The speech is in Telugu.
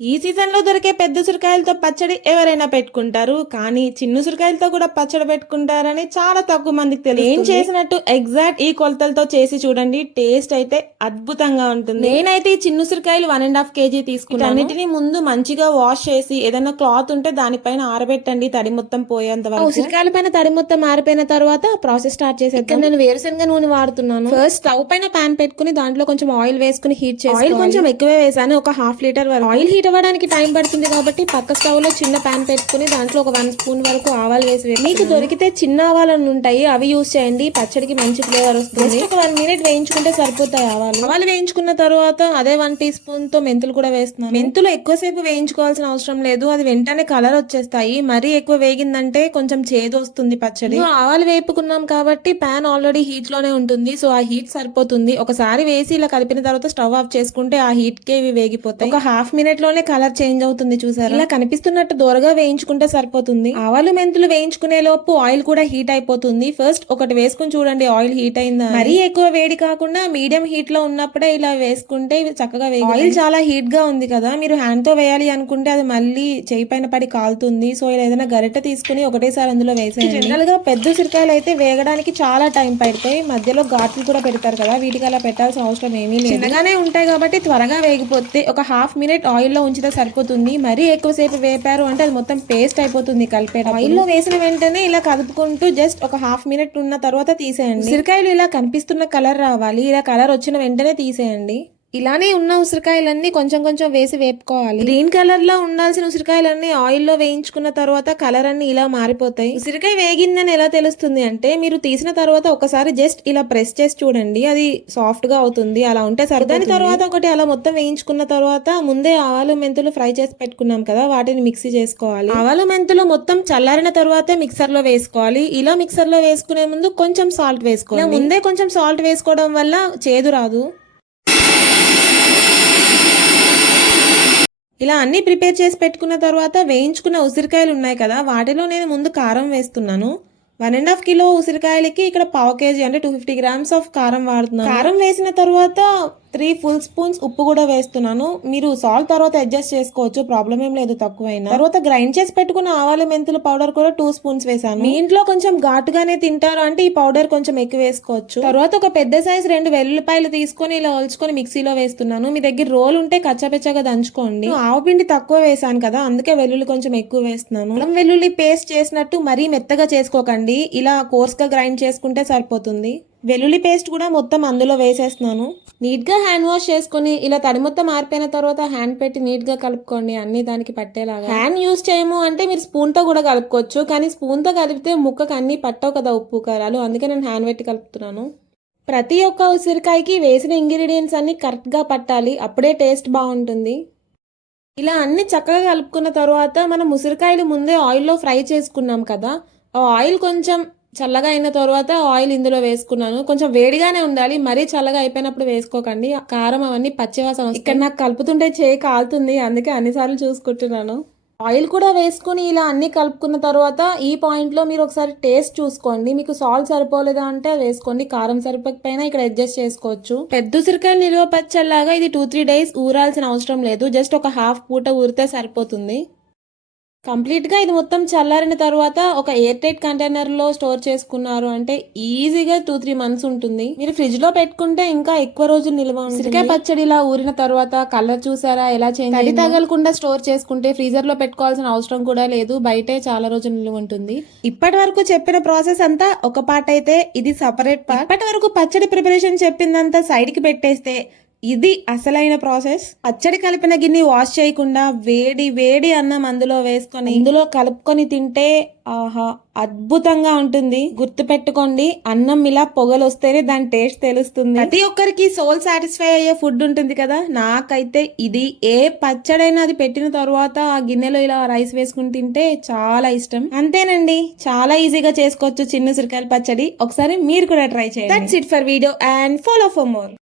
ఈ సీజన్‌లో దొరికే పెద్ద ఉసిరికాయలతో పచ్చడి ఎవరైనా పెట్టుకుంటారు. కానీ చిన్న ఉసిరికాయలతో కూడా పచ్చడి పెట్టుకుంటారని చాలా తక్కువ మందికి తెలుస్తుంది. నేను చేసినట్టు ఎగ్జాక్ట్ ఈ కొలతలతో చేసి చూడండి. టేస్ట్ అయితే అద్భుతంగా ఉంటుంది. నేనైతే ఈ చిన్న ఉసిరికాయలు 1.5 కేజీ తీసుకున్నాను. అన్నిటిని ముందు మంచిగా వాష్ చేసి ఏదైనా క్లాత్ ఉంటే దానిపైన ఆరబెట్టండి తడి మొత్తం పోయేంత వరకు. ఉసిరికాయల పైన తడి మొత్తం ఆరిపోయిన తర్వాత ప్రాసెస్ స్టార్ట్ చేసేద్దాం. నేను వేరుశనగ నూనె వాడుతున్నాను. ఫస్ట్ స్టవ్ పైన పాన్ పెట్టుకుని దాంట్లో కొంచెం ఆయిల్ వేసుకుని హీట్ చేసి ఆయిల్ కొంచెం ఎక్కువే వేసాను. ఒక 1/2 లీటర్ వరకు. ఆయిల్ హీట్ అవ్వడానికి టైం పడుతుంది కాబట్టి పక్క స్టవ్ లో చిన్న పాన్ పెట్టుకుని దాంట్లో ఒక 1 స్పూన్ వరకు ఆవాలు వేసి మీకు దొరికితే చిన్న ఆవాలని ఉంటాయి, అవి యూజ్ చేయండి. పచ్చడికి మంచి ఫ్లేవర్ వస్తుంది. ఒక 1 మినిట్ వేయించుకుంటే సరిపోతాయి ఆవాలు వేయించుకున్న తర్వాత అదే 1 టీ స్పూన్ తో మెంతులు కూడా వేస్తున్నాను. మెంతులు ఎక్కువసేపు వేయించుకోవాల్సిన అవసరం లేదు, అది వెంటనే కలర్ వచ్చేస్తాయి. మరీ ఎక్కువ వేగిందంటే కొంచెం చేదు వస్తుంది పచ్చడి. ఆవాలు వేపుకున్నాం కాబట్టి పాన్ ఆల్రెడీ హీట్ లోనే ఉంటుంది, సో ఆ హీట్ సరిపోతుంది. ఒకసారి వేసి ఇలా కలిపిన తర్వాత స్టవ్ ఆఫ్ చేసుకుంటే ఆ హీట్ కే ఇవి వేగిపోతాయి. ఒక 1/2 మినిట్ లోనే కలర్ చేంజ్ అవుతుంది. చూసారా, ఇలా కనిపిస్తున్నట్టు దూరగా వేయించుకుంటే సరిపోతుంది. ఆవాలు మెంతులు వేయించుకునే లోపు ఆయిల్ కూడా హీట్ అయిపోతుంది. ఫస్ట్ ఒకటి వేసుకుని చూడండి ఆయిల్ హీట్ అయిందా. మరీ ఎక్కువ వేడి కాకుండా మీడియం హీట్ లో ఉన్నప్పుడే ఇలా వేసుకుంటే ఇవి చక్కగా వేగి. ఆయిల్ చాలా హీట్ గా ఉంది కదా, మీరు హ్యాండ్ తో వేయాలి అనుకుంటే అది మళ్ళీ చేయి పైన పడి కాలుతుంది. సో ఇలా ఏదైనా గరిటె తీసుకుని ఒకటేసారి అందులో వేసేయండి. జనరల్ గా పెద్ద ఉసిరికాయలు అయితే వేగడానికి చాలా టైం పడతాయి. మధ్యలో ఘాట్లు కూడా పెడతారు కదా, వీటికి అలా పెట్టాల్సిన అవసరం ఏమీ లేదు. చిన్నగానే ఉంటాయి కాబట్టి త్వరగా వేగిపోతే ఒక 1/2 మినిట్ ఆయిల్ లో ఉంచితే సరిపోతుంది. మరీ ఎక్కువసేపు వేపారు అంటే అది మొత్తం పేస్ట్ అయిపోతుంది కలిపేట. ఆయిల్ లో వేసిన వెంటనే ఇలా కలుపుకుంటూ జస్ట్ ఒక 1/2 మినిట్ ఉన్న తర్వాత తీసేయండి. ఉసిరికాయలు ఇలా కనిపిస్తున్న కలర్ రావాలి, ఇలా కలర్ వచ్చిన వెంటనే తీసేయండి. ఇలానే ఉన్న ఉసిరికాయలన్నీ కొంచెం కొంచెం వేసి వేపుకోవాలి. గ్రీన్ కలర్ లో ఉండాల్సిన ఉసిరికాయలన్నీ ఆయిల్ లో వేయించుకున్న తర్వాత కలర్ అన్ని ఇలా మారిపోతాయి. ఉసిరికాయ వేగిందని ఎలా తెలుస్తుంది అంటే మీరు తీసిన తర్వాత ఒకసారి జస్ట్ ఇలా ప్రెస్ చేసి చూడండి, అది సాఫ్ట్ గా అవుతుంది. అలా ఉంటే సరే. దాని తర్వాత ఒకటి అలా మొత్తం వేయించుకున్న తర్వాత ముందే ఆవాలు మెంతులు ఫ్రై చేసి పెట్టుకున్నాం కదా, వాటిని మిక్సీ చేసుకోవాలి. ఆవాలు మెంతులు మొత్తం చల్లారిన తర్వాతే మిక్సర్ లో వేసుకోవాలి. ఇలా మిక్సర్ లో వేసుకునే ముందు కొంచెం సాల్ట్ వేసుకోవాలి. ముందే కొంచెం సాల్ట్ వేసుకోవడం వల్ల చేదు రాదు. ఇలా అన్ని ప్రిపేర్ చేసి పెట్టుకున్న తర్వాత వేయించుకున్న ఉసిరికాయలు ఉన్నాయి కదా, వాటిలో నేను ముందు కారం వేస్తున్నాను. 1.5 కిలో ఉసిరికాయలకి ఇక్కడ 1/2 కేజీ అంటే 250 గ్రామ్స్ ఆఫ్ కారం వాడుతున్నాను. కారం వేసిన తర్వాత 3 ఫుల్ స్పూన్స్ ఉప్పు కూడా వేస్తున్నాను. మీరు సాల్ట్ తర్వాత అడ్జస్ట్ చేసుకోవచ్చు, ప్రాబ్లం ఏం లేదు తక్కువైనా. తర్వాత గ్రైండ్ చేసి పెట్టుకున్న ఆవాలు మెంతులు పౌడర్ కూడా 2 స్పూన్స్ వేసాను. మీ ఇంట్లో కొంచెం ఘాటుగానే తింటారు అంటే ఈ పౌడర్ కొంచెం ఎక్కువ వేసుకోవచ్చు. తర్వాత ఒక పెద్ద సైజ్ 2 వెల్లుల్లిపాయలు తీసుకొని ఇలా ఒలుచుకొని మిక్సీలో వేస్తున్నాను. మీ దగ్గర రోల్ ఉంటే కచ్చపెచ్చగా దంచుకోండి. ఆవు పిండి తక్కువ వేసాను కదా, అందుకే వెల్లుల్లి కొంచెం ఎక్కువ వేస్తున్నాను. అల్లం వెల్లుల్లి పేస్ట్ చేసినట్టు మరీ మెత్తగా చేసుకోకండి, ఇలా కోర్స్ గా గ్రైండ్ చేసుకుంటే సరిపోతుంది. వెల్లుల్లి పేస్ట్ కూడా మొత్తం అందులో వేసేస్తున్నాను. నీట్ గా హ్యాండ్ వాష్ చేసుకుని ఇలా తడి మొత్తం ఆరిపోయిన తర్వాత హ్యాండ్ పెట్టి నీట్ గా కలుపుకోండి, అన్ని దానికి పట్టేలాగా. హ్యాండ్ యూజ్ చేయము అంటే మీరు స్పూన్ తో కూడా కలుపుకోవచ్చు, కానీ స్పూన్ తో కలిపితే ముక్కకు అన్ని పట్టవు కదా ఉప్పు కారాలు, అందుకే నేను హ్యాండ్ పెట్టి కలుపుతున్నాను. ప్రతి ఒక్క ఉసిరికాయకి వేసిన ఇంగ్రీడియంట్స్ అన్ని కరెక్ట్ గా పట్టాలి, అప్పుడే టేస్ట్ బాగుంటుంది. ఇలా అన్ని చక్కగా కలుపుకున్న తర్వాత మనం ఉసిరికాయలు ముందే ఆయిల్లో ఫ్రై చేసుకున్నాం కదా, ఆ ఆయిల్ కొంచెం చల్లగా అయిన తర్వాత ఆయిల్ ఇందులో వేసుకున్నాను. కొంచెం వేడిగానే ఉండాలి, మరీ చల్లగా అయిపోయినప్పుడు వేసుకోకండి, కారం అవన్నీ పచ్చివాసన. ఇక్కడ నాకు కలుపుతుంటే చేయి కాలుతుంది, అందుకే అన్నిసార్లు చూసుకుంటున్నాను. ఆయిల్ కూడా వేసుకుని ఇలా అన్ని కలుపుకున్న తర్వాత ఈ పాయింట్ లో మీరు ఒకసారి టేస్ట్ చూసుకోండి. మీకు సాల్ట్ సరిపోలేదా అంటే వేసుకోండి, కారం సరిపోకపోయినా ఇక్కడ అడ్జస్ట్ చేసుకోవచ్చు. పెద్ద ఉసిరికాయలు నిల్వ పచ్చళ్ళలాగా ఇది 2-3 డేస్ ఊరాల్సిన అవసరం లేదు, జస్ట్ ఒక హాఫ్ పూట ఊరితే సరిపోతుంది. కంప్లీట్ గా ఇది మొత్తం చల్లారిన తర్వాత ఒక ఎయిర్ టైట్ కంటైనర్ లో స్టోర్ చేసుకున్నారు అంటే ఈజీగా 2-3 మంత్స్ ఉంటుంది. మీరు ఫ్రిడ్జ్ లో పెట్టుకుంటే ఇంకా ఎక్కువ రోజులు నిల్వ ఉంటుంది. ఉసిరికాయ పచ్చడి ఇలా ఊరిన తర్వాత కలర్ చూసారా ఎలా చేంజ్ అయింది. తగలకుండా స్టోర్ చేసుకుంటే ఫ్రీజర్ లో పెట్టుకోవాల్సిన అవసరం కూడా లేదు, బయటే చాలా రోజులు నిల్వ ఉంటుంది. ఇప్పటి వరకు చెప్పిన ప్రాసెస్ అంతా ఒక పార్ట్ అయితే ఇది సపరేట్ పార్ట్. ఇప్పటి వరకు పచ్చడి ప్రిపరేషన్ చెప్పిందంతా సైడ్ కి పెట్టేస్తే ఇది అసలైన ప్రాసెస్. పచ్చడి కలిపిన గిన్నె వాష్ చేయకుండా వేడి వేడి అన్నం అందులో వేసుకొని ఇందులో కలుపుకొని తింటే ఆహా అద్భుతంగా ఉంటుంది. గుర్తు పెట్టుకోండి, అన్నం ఇలా పొగలు వస్తేనే దాని టేస్ట్ తెలుస్తుంది. ప్రతి ఒక్కరికి సోల్ సాటిస్ఫై అయ్యే ఫుడ్ ఉంటుంది కదా, నాకైతే ఇది ఏ పచ్చడైనా అది పెట్టిన తర్వాత ఆ గిన్నెలో ఇలా రైస్ వేసుకుని తింటే చాలా ఇష్టం. అంతేనండి, చాలా ఈజీగా చేసుకోవచ్చు చిన్న ఉసిరికాయల పచ్చడి. ఒకసారి మీరు కూడా ట్రై చేయండి. That's it for video and follow for more.